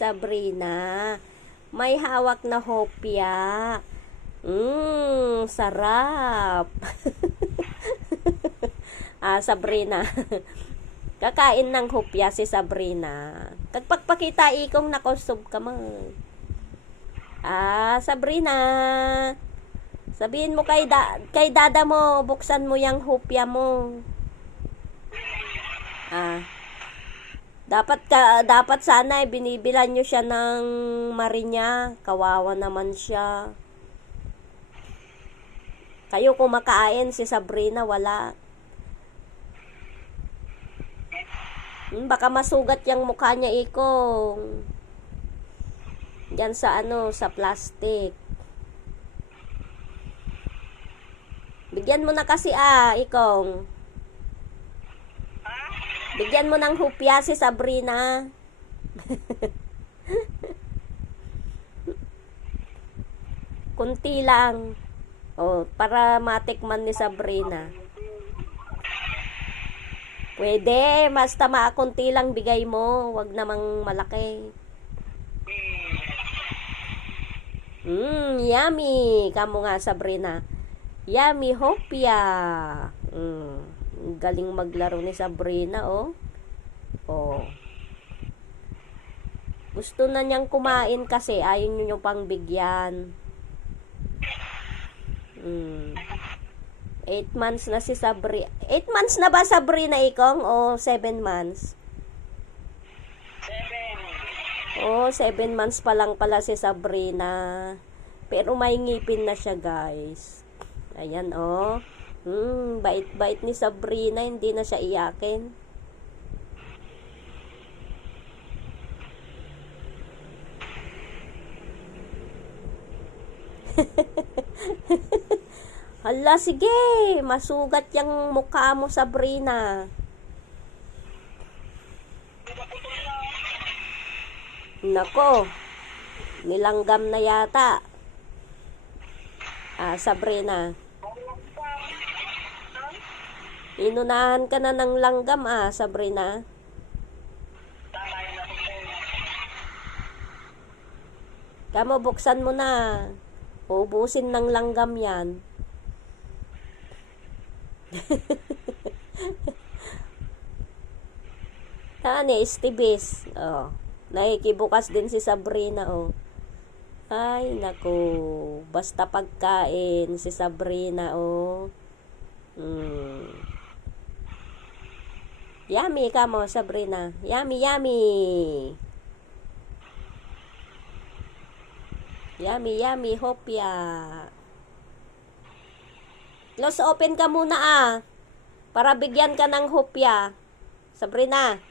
Sabrina. May hawak na hopya. Sarap. Sabrina. Kakain ng hopya si Sabrina. Kagpagpakita ikong nakusog ka mo. Sabrina. Sabihin mo kay dada mo, buksan mo yung hopya mo. Dapat sana binibilan nyo siya ng marinya. Kawawa naman siya. Kayo kumakain, si Sabrina wala. Baka masugat yung mukha niya ikong. Diyan sa sa plastic. Bigyan mo na kasi ikong. Bigyan mo ng hupya si Sabrina. Kunti lang. Para matikman ni Sabrina. Pwede, basta kunti lang bigay mo. Wag namang malaki. Yummy. Kamu nga, Sabrina. Yummy hopya. Galing maglaro ni Sabrina, Gusto na niyang kumain kasi ayaw niyo pang bigyan. 8 months na si Sabrina. 8 months na ba Sabrina ikong o 7 months? 7 months pa lang pala si Sabrina. Pero may ngipin na siya, guys. Ayan, bait-bait ni Sabrina, hindi na siya iyakin. Hala, sige, masugat yung mukha mo, Sabrina. Nako, nilanggam na yata. Sabrina. Inunahan ka na ng langgam, Sabrina. Kamo, buksan mo na. Uubusin ng langgam yan. Stibis. Nakikibukas din si Sabrina, Ay, naku. Basta pagkain si Sabrina, Yummy ka mo, Sabrina. Yummy, yummy. Yummy, yummy, hopya. Close open ka muna, para bigyan ka ng hopya. Sabrina.